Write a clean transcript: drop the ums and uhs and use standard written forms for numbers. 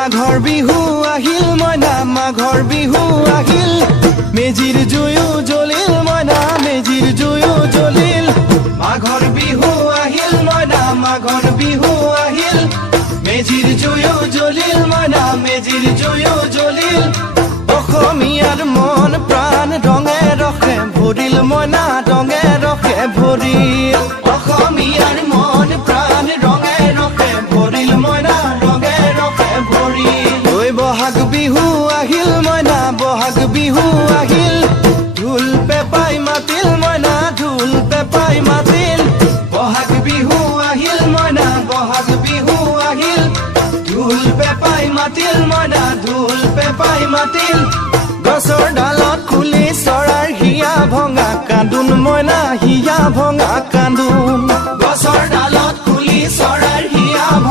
মাঘৰ বিহু আহিল মইনা মাঘৰ বিহু আহিল মেজিৰ জুয়ো জ্বলিল মইনা মেজিৰ জুয়ো জ্বলিল মাঘৰ বিহু আহিল মইনা মাঘৰ বিহু আহিল মেজিৰ জুয়ো জ্বলিল মইনা মেজিৰ জুয়ো জ্বলিল অসমীয়াৰ মন প্ৰাণ ৰঙে ৰখে ভৰিল মইনা ৰঙে ৰখে ভৰিল অসমীয়াৰ মন প্ৰাণ ৰঙে ৰখে ভৰিল মইনা ৰঙে ৰখে ভৰিল ঐ বহাগ বিহু আহিল মইনা বহাগ বিহু আহিল ঢোল পেপাই মাতিল মইনা ঢোল পেপাই মাতিল বহাগ বিহু আহিল মইনা বহাগ বিহু আহিল ঢোল পেপাই মাতিল মইনা ঢোল পেপাই মাতিল গছৰ ডালত কুলি চৰাৰ হিয়া ভঙা কান্দোন মইনা হিয়া ভঙা কান্দোন গছৰ ডালত কুলি চৰাৰ হিয়া ভঙা